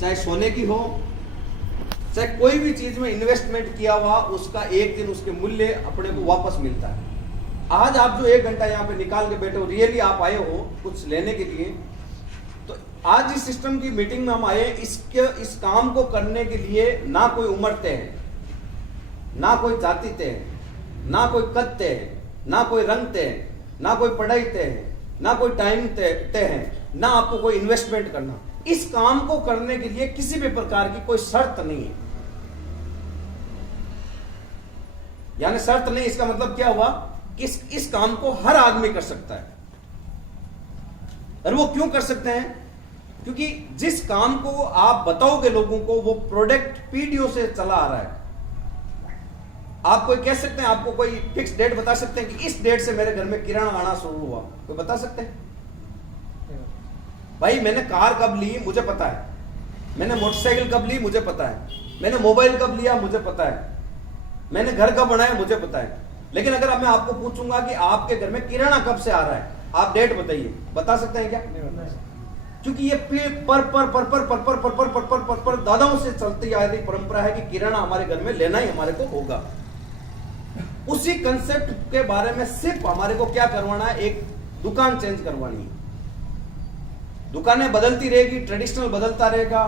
चाहे सोने की हो, चाहे कोई भी चीज में इन्वेस्टमेंट किया हुआ, उसका एक दिन उसके मूल्य अपने को वापस मिलता है। आज आप जो 1 घंटा यहाँ पे निकाल के बैठे हो, रियली आप आए हो कुछ लेने के लिए, तो आज इस सिस्टम की मीटिंग में हम आए इस काम को करने के लिए। ना कोई उम्र तय है, ना कोई जाति तय है, ना कोई कद तय है, ना कोई रंग तय है, ना कोई पढ़ाई तय है, ना कोई टाइम तय है, ना आपको कोई इन्वेस्टमेंट करना। इस काम को करने के लिए किसी भी प्रकार की कोई शर्त नहीं है। यानी शर्त नहीं, इसका मतलब क्या हुआ कि इस काम को हर आदमी कर सकता है। और वो क्यों कर सकते हैं? क्योंकि जिस काम को आप बताओगे लोगों को, वो प्रोडक्ट पीढ़ियों से चला आ रहा है। आप कोई कह सकते हैं, आपको कोई फिक्स डेट बता सकते हैं कि इस डेट से मेरे घर में किराना आना शुरू हुआ? कोई बता सकते हैं? भाई मैंने कार कब ली मुझे पता है, मैंने मोटरसाइकिल कब ली मुझे पता है, मैंने मोबाइल कब लिया मुझे पता है, मैंने घर कब बनाया मुझे पता है। लेकिन अगर अब मैं आपको पूछूंगा कि आपके घर में किराना कब से आ रहा है, आप डेट बताइए, बता सकते हैं क्या? क्योंकि ये पर दादाओं से चलती आ रही परंपरा है कि किराना हमारे घर में लेना ही हमारे को होगा। उसी कंसेप्ट के बारे में सिर्फ हमारे को क्या करवाना है, एक दुकान चेंज करवानी है। दुकानें बदलती रहेगी, ट्रेडिशनल बदलता रहेगा।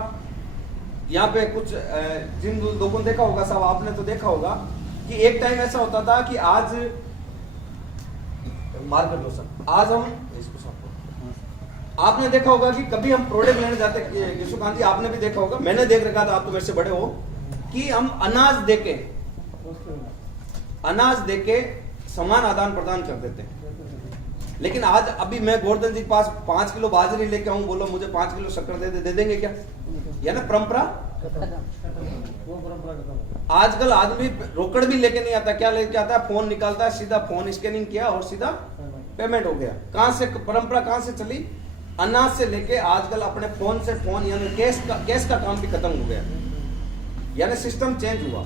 यहाँ पे कुछ जिन लोगों ने देखा होगा, साहब आपने तो देखा होगा कि एक टाइम ऐसा होता था कि आज मार्केट लो सर, आज हम आपने देखा होगा कि कभी हम प्रोडक्ट लेने जाते, यशुकांत जी आपने भी देखा होगा, मैंने देख रखा था, आप तो मेरे से बड़े हो, कि हम अनाज देके सामान आदान प्रदान कर देते हैं। लेकिन आज अभी मैं गोवर्धन जी के पास 5 किलो बाजरी लेके आऊं, बोलो मुझे 5 किलो शक्कर दे देंगे क्या? या ना परंपरा आजकल आदमी रोकड़ भी लेके नहीं आता, क्या लेके आता है? फोन निकालता है, सीधा फोन स्कैनिंग किया और सीधा पेमेंट हो गया। कहां से परंपरा कहां से चली? अनाज से लेके आजकल अपने फोन से फोन, यानी कैश का काम भी खत्म हो गया, यानी सिस्टम चेंज हुआ।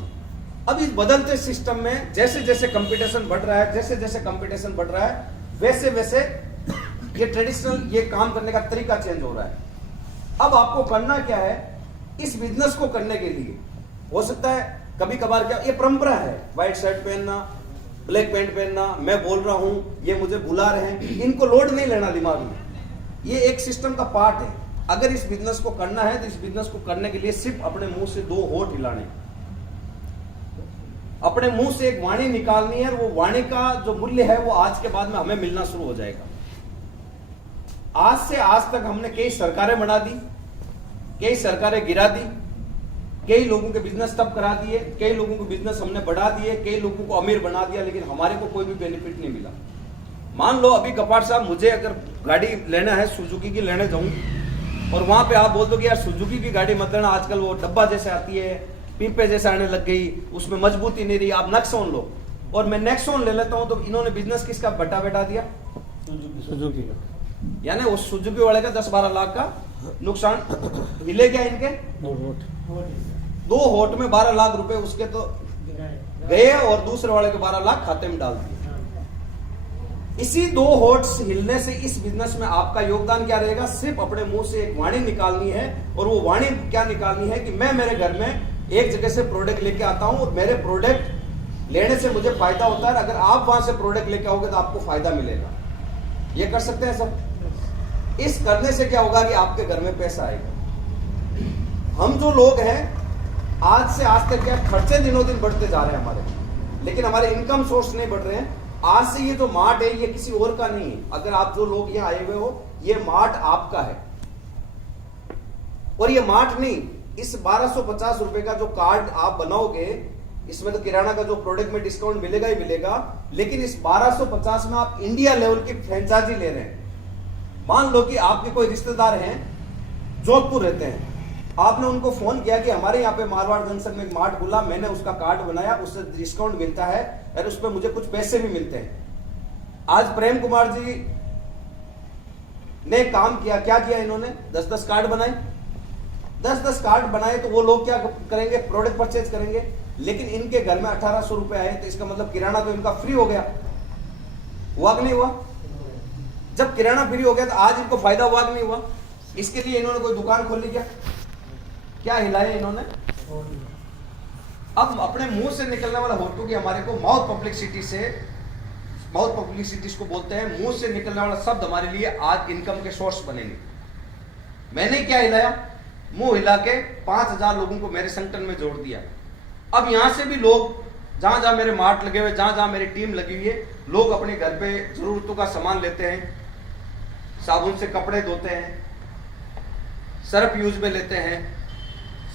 अब इस बदलते सिस्टम में जैसे जैसे कंपटीशन बढ़ रहा है, जैसे जैसे कंपटीशन बढ़ रहा है, वैसे वैसे ये ट्रेडिशनल ये काम करने का तरीका चेंज हो रहा है। अब आपको करना क्या है? इस बिजनेस को करने के लिए हो सकता है कभी कभार क्या, ये परंपरा है, व्हाइट शर्ट पहनना, ब्लैक पैंट पहनना, मैं बोल रहा हूं, ये मुझे बुला रहे हैं, इनको लोड नहीं लेना दिमाग में। ये एक सिस्टम का पार्ट है। अगर इस बिजनेस को करना है तो इस बिजनेस को करने के लिए सिर्फ अपने मुंह से 2 होठ हिलाने, अपने मुंह से एक वाणी निकालनी है, और वो वाणी का जो मूल्य है वो आज के बाद में हमें मिलना शुरू हो जाएगा। आज से आज तक हमने कई सरकारें बना दी, कई सरकारें गिरा दी, कई लोगों के बिजनेस ठप करा दिए, कई लोगों के बिजनेस हमने बढ़ा दिए, कई लोगों को अमीर बना दिया, लेकिन हमारे को कोई भी बेनिफिट नहीं मिला। मान लो अभी कपाट साहब मुझे अगर गाड़ी लेना है, सुजुकी की लेने जाऊं, और वहां पे आप बोल दो कि यार सुजुकी की गाड़ी मत लेना, आजकल वो डब्बा जैसे आती है, पीपे जैसे आने लग गई, उसमें मजबूती नहीं रही, आप नेक्सॉन लो, और मैं नेक्सॉन ले लेता हूं, तो इन्होंने बिजनेस किसका बटा बैठा दिया? सुजुकी का। यानी उस सुजुकी वाले का 10-12 लाख का नुकसान मिले क्या? इनके 2 होठ में 12 लाख रुपए उसके तो गए, और दूसरे वाले के 12 लाख खाते में डाल दिए। इसी 2 होठ हिलने से इस बिजनेस में आपका योगदान क्या रहेगा? सिर्फ अपने मुंह से एक वाणी निकालनी है, और वो वाणी क्या निकालनी है कि मैं मेरे घर में एक जगह से प्रोडक्ट लेके आता हूं, और मेरे प्रोडक्ट लेने से मुझे फायदा होता है, अगर आप वहां से प्रोडक्ट लेके आओगे तो आपको फायदा मिलेगा। ये कर सकते हैं सब। इस करने से क्या होगा कि आपके घर में पैसा आएगा। हम जो लोग हैं, आज से आज तक क्या खर्चे दिनों दिन बढ़ते जा रहे हैं हमारे, लेकिन हमारे इनकम सोर्स नहीं बढ़ रहे हैं। आज से ये जो मार्ट है ये किसी और का नहीं है। अगर आप जो लोग यहाँ आए हुए हो, ये मार्ट आपका है, और ये मार्ट नहीं, इस 1250 रुपए का जो कार्ड आप बनाओगे, इसमें तो किराना का जो प्रोडक्ट में डिस्काउंट मिलेगा ही मिलेगा, लेकिन इस 1250 में आप इंडिया लेवल की फ्रेंचाइजी ले रहे हैं। मान लो कि आपके कोई रिश्तेदार हैं, जोधपुर रहते हैं, आपने उनको फोन किया कि हमारे यहाँ पे मारवाड़ जंक्शन में एक मार्ट खुला, मैंने उसका कार्ड बनाया, उससे डिस्काउंट मिलता है और उस पर मुझे कुछ पैसे भी मिलते हैं। आज प्रेम कुमार जी ने काम किया, क्या किया इन्होंने? 10-10 कार्ड बनाए, 10-10 कार्ड बनाए, तो वो लोग क्या करेंगे? प्रोडक्ट परचेज करेंगे। लेकिन इनके घर में 1800 रुपए आए, तो इसका मतलब किराना तो इनका फ्री हो गया, हुआ कि नहीं हुआ? जब किराना फ्री हो गया तो आज इनको फायदा हुआ कि नहीं हुआ? इसके लिए इन्होंने कोई दुकान खोली क्या? क्या हिलाया इन्होंने? अब अपने मुंह से निकलने वाला होटू की हमारे को माउथ पब्लिसिटी से, माउथ पब्लिसिटी को बोलते हैं, मुंह से निकलने वाला शब्द हमारे लिए आज इनकम के सोर्स बनेंगे। मैंने क्या हिलाया? मुंह हिला के 5000 लोगों को मेरे संगठन में जोड़ दिया। अब यहां से भी लोग, जहां जहां मेरे मार्ट लगे हुए, जहां जहां मेरी टीम लगी हुई है, लोग अपने घर पे जरूरतों का सामान लेते हैं, साबुन से कपड़े धोते हैं, सर्फ यूज में लेते हैं,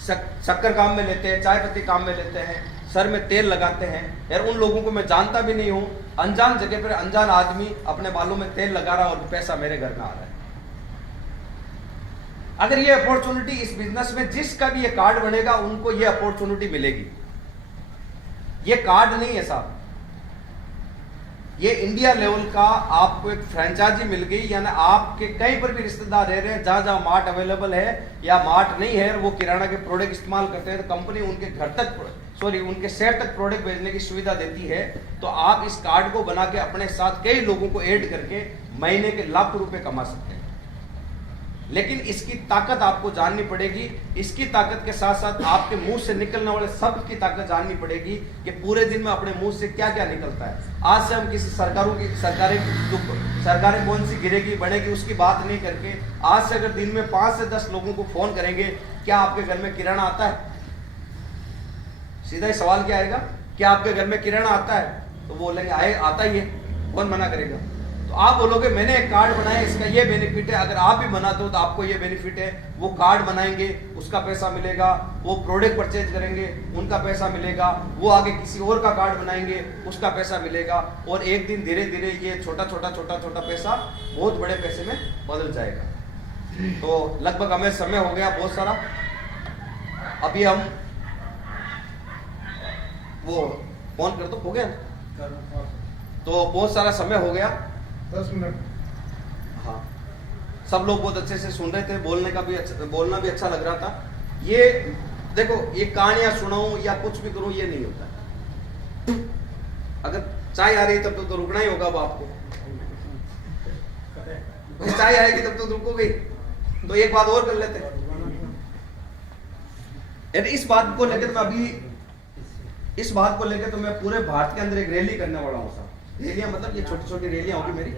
शक्कर काम में लेते हैं, चाय पत्ती काम में लेते हैं, सर में तेल लगाते हैं। यार उन लोगों को मैं जानता भी नहीं हूं, अनजान जगह पर अनजान आदमी अपने बालों में तेल लगा रहा और पैसा मेरे घर में आ रहा है। अगर ये अपॉर्चुनिटी इस बिजनेस में जिसका भी ये कार्ड बनेगा उनको ये अपॉर्चुनिटी मिलेगी। ये कार्ड नहीं है साहब, ये इंडिया लेवल का आपको एक फ्रेंचाइजी मिल गई, यानी आपके कहीं पर भी रिश्तेदार रह रहे हैं, जहां जहां मार्ट अवेलेबल है या मार्ट नहीं है, वो किराना के प्रोडक्ट इस्तेमाल करते हैं, तो कंपनी उनके घर तक, उनके शहर तक प्रोडक्ट भेजने की सुविधा देती है। तो आप इस कार्ड को बना के अपने साथ कई लोगों को ऐड करके महीने के लाखों रुपए कमा सकते हैं। लेकिन इसकी ताकत आपको जाननी पड़ेगी। इसकी ताकत के साथ साथ आपके मुंह से निकलने वाले शब्द की ताकत जाननी पड़ेगी कि पूरे दिन में अपने मुंह से क्या क्या निकलता है। आज से हम किसी सरकारें कौन सी गिरेगी बढ़ेगी उसकी बात नहीं करके, आज से अगर दिन में 5 से 10 लोगों को फोन करेंगे, क्या आपके घर में किराना आता है? सीधा ही सवाल क्या आएगा, क्या आपके घर में किराना आता है? तो बोलेंगे आए, आता ही है, कौन मना करेगा? तो आप बोलोगे मैंने एक कार्ड बनाया, इसका ये बेनिफिट है, अगर आप भी बनाते हो तो आपको ये बेनिफिट है। वो कार्ड बनाएंगे, उसका पैसा मिलेगा, वो प्रोडक्ट परचेज करेंगे, उनका पैसा मिलेगा, वो आगे किसी और का कार्ड बनाएंगे, उसका पैसा मिलेगा, और एक दिन धीरे धीरे ये छोटा छोटा पैसा बहुत बड़े पैसे में बदल जाएगा। तो लगभग हमें समय हो गया बहुत सारा, अभी हम वो फोन कर दो, हो गया तो बहुत सारा समय हो गया, 10 मिनट। हाँ, सब लोग बहुत अच्छे से सुन रहे थे, बोलना भी अच्छा लग रहा था। ये देखो, ये कहानियां सुनाऊं या कुछ भी करूं ये नहीं होता। अगर चाय आ रही है तब तो रुकना ही होगा अब आपको, चाय आएगी तब तो रुकोगे। तो एक बात और कर लेते हैं, इस बात को लेकर तो मैं पूरे भारत के अंदर एक रैली करने वाला हूँ। रैलियां मतलब ये छोटी छोटी रैलियां होगी मेरी,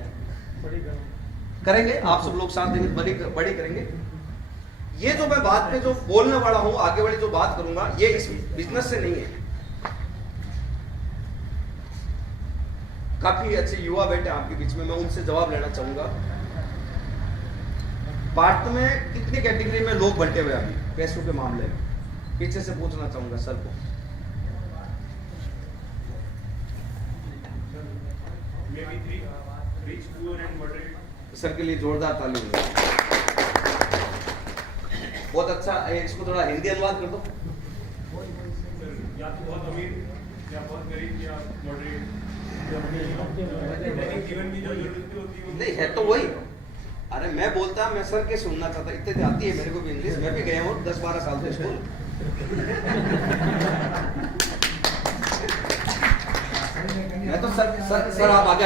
करेंगे आप सब लोग साथ देंगे, बड़ी करेंगे। ये जो मैं बात पे जो बोलने वाला हूं, आगे वाली जो बात करूंगा, ये इस बिजनेस से नहीं है। काफी अच्छे युवा बैठे आपके बीच में, मैं उनसे जवाब लेना चाहूंगा। भारत में कितनी कैटेगरी में लोग बंटे हुए अभी पैसों के मामले में, पीछे से पूछना चाहूंगा सर को। सर के लिए जोरदार ताली हो। बहुत अच्छा, इसको थोड़ा हिंदी अनुवाद कर दो। या तो बहुत अमीर या बहुत गरीब या मॉडरेट, जीवन की जो जरूरतें होती है नहीं है तो वही। अरे मैं बोलता, मैं सर के सुनना चाहता, इतने आती है मेरे को भी इंग्लिश, मैं भी गया हूँ 10-12 साल से स्कूल। मैं तो सर आप आगे